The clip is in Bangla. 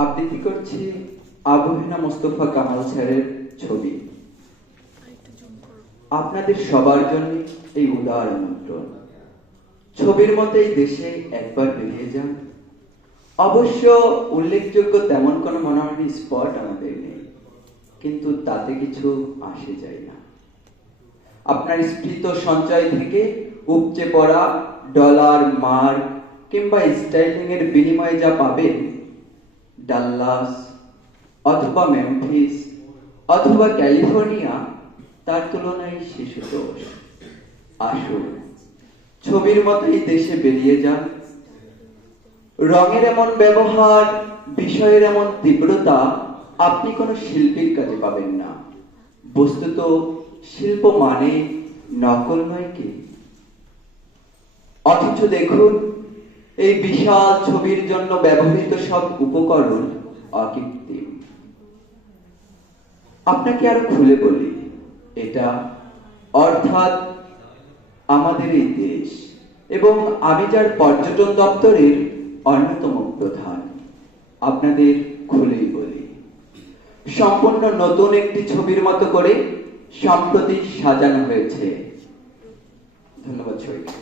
আবৃত্তি করছি আবু হেনা মোস্তফা কামাল স্যারের ছবি। আপনাদের সবার জন্য এই উদার আমন্ত্রণ। ছবির মতেই দেশে একবার বেরিয়ে যান। অবশ্য উল্লেখযোগ্য তেমন কোনো মনোহারী স্পট আমাদের নেই, কিন্তু তাতে কিছু আসে যায় না। আপনার স্ফীত সঞ্চয় থেকে উপচে পড়া ডলার, মার্ক কিংবা স্টাইলিং এর বিনিময়ে যা পাবেন, ডাল্লাস অথবা মেমফিস অথবা ক্যালিফোর্নিয়া তার তুলনায় শিশুতোষ। আসুন, ছবির মতোই দেশে বেরিয়ে যান। রঙের এমন ব্যবহার, বিষয়ের এমন তীব্রতা আপনি কোনো শিল্পীর কাজে পাবেন না। বস্তুত শিল্প মানে নকল নয় কি? অথচ দেখুন, এই বিশাল ছবির জন্য ব্যবহৃত সব উপকরণ অকৃত্রিম। আপনাকে আরো খুলে বলি, এটা অর্থাৎ আমাদের এই দেশ, এবং আমি যার পর্যটন দপ্তরের অন্যতম প্রধান। আপনাদের খুলেই বলি, সম্পূর্ণ নতুন একটি ছবির মতো করে সম্প্রতি সাজানো হয়েছে। ধন্যবাদ সবাইকে।